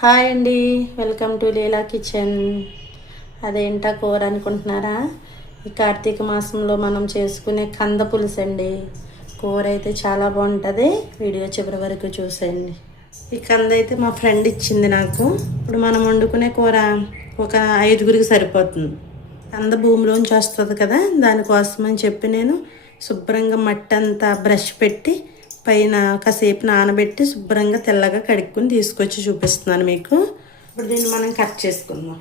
Hi అండి. Welcome to Leela kitchen. అదేంటా కూర అనుకుంటున్నారా? ఈ కార్తీక మాసంలో మనం చేసుకునే కంద పులుసు అండి. కూర అయితే చాలా బాగుంటుంది. వీడియో చివరి వరకు చూసేయండి. ఈ కంద అయితే మా ఫ్రెండ్ ఇచ్చింది నాకు. ఇప్పుడు మనం వండుకునే కూర ఒక ఐదుగురికి సరిపోతుంది. కంద భూమిలోంచి వస్తుంది కదా దానికోసం అని చెప్పి నేను శుభ్రంగా మట్టి అంతా బ్రష్ పెట్టి పైన కాసేపు నానబెట్టి శుభ్రంగా తెల్లగా కడుక్కుని తీసుకొచ్చి చూపిస్తున్నాను మీకు. ఇప్పుడు దీన్ని మనం కట్ చేసుకుందాం.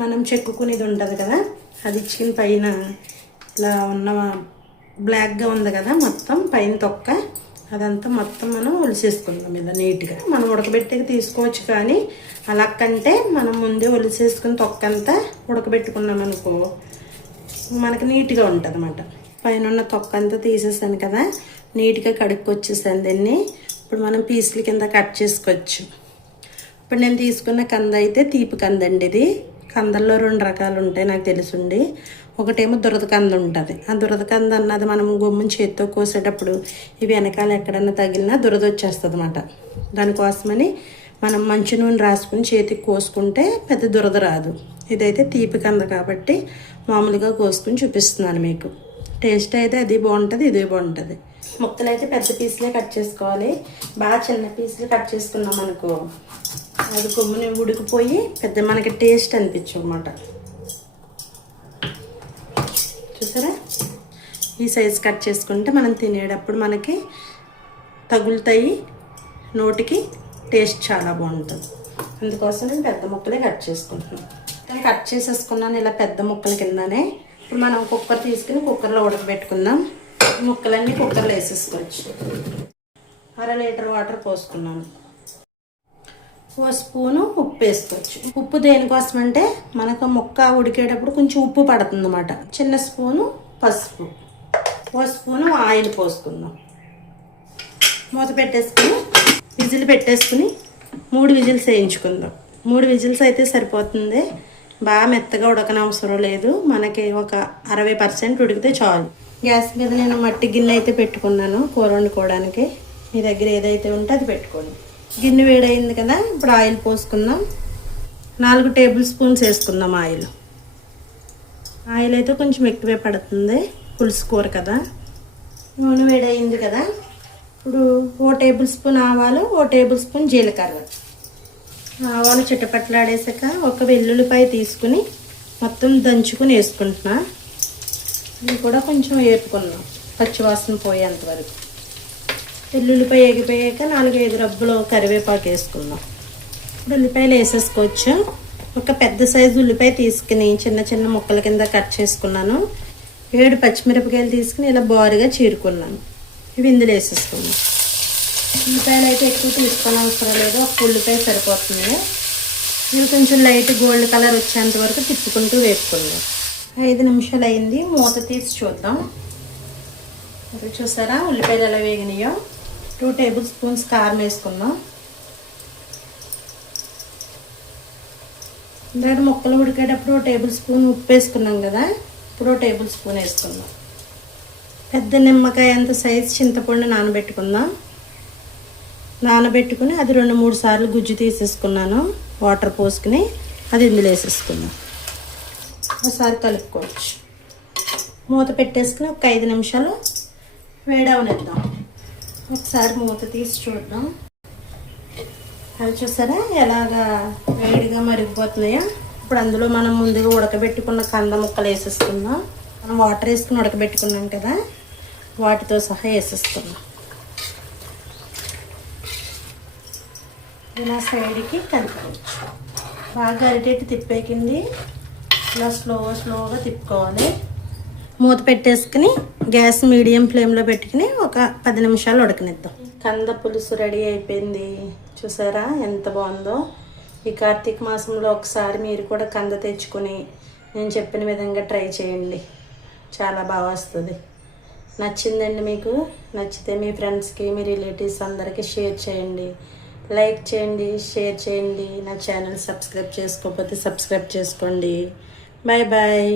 మనం చెక్కుకునేది ఉంటుంది కదా అది ఇచ్చిన పైన ఇలా ఉన్న బ్లాక్గా ఉంది కదా మొత్తం పైన తొక్క అదంతా మొత్తం మనం ఒలిసేసుకుందాం ఇలా నీట్గా. మనం ఉడకబెట్టి తీసుకోవచ్చు కానీ అలా కంటే మనం ముందే ఒలిసేసుకుని తొక్కంతా ఉడకబెట్టుకున్నాం అనుకో మనకి నీట్గా ఉంటుంది అనమాట పైన ఉన్న తొక్క అంతా తీసేసాను కదా నీట్గా కడుక్కొచ్చేసాను దీన్ని. ఇప్పుడు మనం పీసుల కింద కట్ చేసుకోవచ్చు. ఇప్పుడు నేను తీసుకున్న కంద అయితే తీపి కంద అండి ఇది. కందల్లో రెండు రకాలు ఉంటాయి నాకు తెలుసుండి. ఒకటేమో దురద కంద ఉంటుంది. ఆ దురద కంద అన్నది మనం గమ్ముని చేతితో కోసేటప్పుడు ఇవి వెనకాల ఎక్కడన్నా తగిలినా దురద వచ్చేస్తుంది అనమాట దానికోసమని మనం మంచి నూనె రాసుకుని చేతికి కోసుకుంటే పెద్ద దురద రాదు. ఇదైతే తీపి కంద కాబట్టి మామూలుగా కోసుకుని చూపిస్తున్నాను మీకు. టేస్ట్ అయితే అది బాగుంటుంది ఇది బాగుంటుంది. ముక్కలు అయితే పెద్ద పీసులే కట్ చేసుకోవాలి. బాగా చిన్న పీసులు కట్ చేసుకున్నాం అనుకో అది కొమ్ముని ఉడికిపోయి పెద్ద మనకి టేస్ట్ అనిపించు చూసారా? ఈ సైజ్ కట్ చేసుకుంటే మనం తినేటప్పుడు మనకి తగులుతాయి నోటికి టేస్ట్ చాలా బాగుంటుంది. అందుకోసం నేను పెద్ద ముక్కలే కట్ చేసుకుంటున్నాను. కట్ చేసేసుకున్నాను. ఇలా పెద్ద ముక్కల కిందనే ఇప్పుడు మనం కుక్కర్ తీసుకుని కుక్కర్లో ఉడకబెట్టుకుందాం. ముక్కలన్నీ కుక్కర్లో వేసేసుకోవచ్చు. అర లీటర్ వాటర్ పోసుకున్నాను. ఓ స్పూను ఉప్పు వేసుకోవచ్చు. ఉప్పు దేనికోసం అంటే మనకు ముక్క ఉడికేటప్పుడు కొంచెం ఉప్పు పడుతుంది అన్నమాట చిన్న స్పూను పసుపు. ఓ స్పూను ఆయిల్ పోసుకుందాం. మూత పెట్టేసుకుని విజిల్ పెట్టేసుకుని మూడు విజిల్స్ వేయించుకుందాం. మూడు విజిల్స్ అయితే సరిపోతుంది. బాగా మెత్తగా ఉడకన అవసరం లేదు. మనకి ఒక అరవై పర్సెంట్ ఉడికితే చాలు. గ్యాస్ మీద నేను మట్టి గిన్నె అయితే పెట్టుకున్నాను కూర వండుకోవడానికి. మీ దగ్గర ఏదైతే ఉంటే అది పెట్టుకోండి. గిన్నె వేడైంది కదా ఇప్పుడు ఆయిల్ పోసుకుందాం. నాలుగు టేబుల్ స్పూన్స్ వేసుకుందాం ఆయిల్. ఆయిల్ అయితే కొంచెం ఎక్కువే పడుతుంది. పులుసు కూర కదా. నూనె వేడైంది కదా. ఇప్పుడు ఓ టేబుల్ స్పూన్ ఆవాలు ఓ టేబుల్ స్పూన్ జీలకర్ర. ఆవాలు చిట్టపట్లాడేసాక ఒక వెల్లుల్లిపాయ తీసుకుని మొత్తం దంచుకుని వేసుకుంటున్నా. ఇది కూడా కొంచెం వేపుకున్నాం పచ్చివాసన పోయేంత వరకు. వెల్లుల్లిపాయ ఎగిపోయాక నాలుగు ఐదు రబ్బులు కరివేపాకు వేసుకుందాం. ఇప్పుడు ఉల్లిపాయలు వేసేసుకోవచ్చు. ఒక పెద్ద సైజు ఉల్లిపాయ తీసుకుని చిన్న చిన్న ముక్కల కింద కట్ చేసుకున్నాను. ఏడు పచ్చిమిరపకాయలు తీసుకుని ఇలా బారుగా చీరుకున్నాను. ఇవి ఇందులో వేసేసుకున్నాను ఉల్లిపాయలు అయితే ఎక్కువ తీసుకొని అవసరం లేదు. ఒక ఉల్లిపాయ సరిపోతుంది. ఇవి కొంచెం లైట్ గోల్డ్ కలర్ వచ్చేంత వరకు తిప్పుకుంటూ వేసుకుందాం ఐదు నిమిషాలు అయింది. మూత తీసి చూద్దాం. ఇప్పుడు చూసారా? ఉల్లిపాయలు ఎలా వేగినాయో? టూ టేబుల్ స్పూన్స్ కారం వేసుకుందాం. ఇందాక ముక్కలు ఉడికేటప్పుడు టేబుల్ స్పూన్ ఉప్పు వేసుకున్నాం కదా? ఇప్పుడు టేబుల్ స్పూన్ వేసుకుందాం. పెద్ద నిమ్మకాయ అంత సైజ్ చింతపండు నానబెట్టుకుందాం. నానబెట్టుకుని అది రెండు మూడు సార్లు గుజ్జు తీసేసుకున్నాను. వాటర్ పోసుకుని అది ఇందులో వేసేసుకుందాం. ఒకసారి కలుపుకోవచ్చు. మూత పెట్టేసుకుని ఒక ఐదు నిమిషాలు వేడవనిద్దాం. ఒకసారి మూత తీసి చూద్దాం. అది చూసారా? ఎలాగా వేడిగా మరిగిపోతున్నాయో. ఇప్పుడు అందులో మనం ముందుగా ఉడకబెట్టుకున్న కంద ముక్కలు వేసేసుకుందాం. మనం వాటర్ వేసుకుని ఉడకబెట్టుకున్నాం కదా వాటితో సహా వేసేస్తున్నాం. ఇలా సైడ్కి కలుపుకోవచ్చు బాగా అరిటేటి తిప్పేకింది ఇలా స్లో స్లోగా తిప్పుకోవాలి. మూత పెట్టేసుకుని గ్యాస్ మీడియం ఫ్లేమ్లో పెట్టుకుని ఒక పది నిమిషాలు ఉడకనిద్దాం. కంద పులుసు రెడీ అయిపోయింది. చూసారా ఎంత బాగుందో? ఈ కార్తీక మాసంలో ఒకసారి మీరు కూడా కంద తెచ్చుకొని నేను చెప్పిన విధంగా ట్రై చేయండి. చాలా బాగా వస్తుంది. నచ్చిందండి మీకు? నచ్చితే మీ ఫ్రెండ్స్కి మీ రిలేటివ్స్ అందరికీ షేర్ చేయండి. లైక్ చేయండి షేర్ చేయండి. నా ఛానల్ సబ్స్క్రైబ్ చేసుకోకపోతే సబ్స్క్రైబ్ చేసుకోండి. Bye bye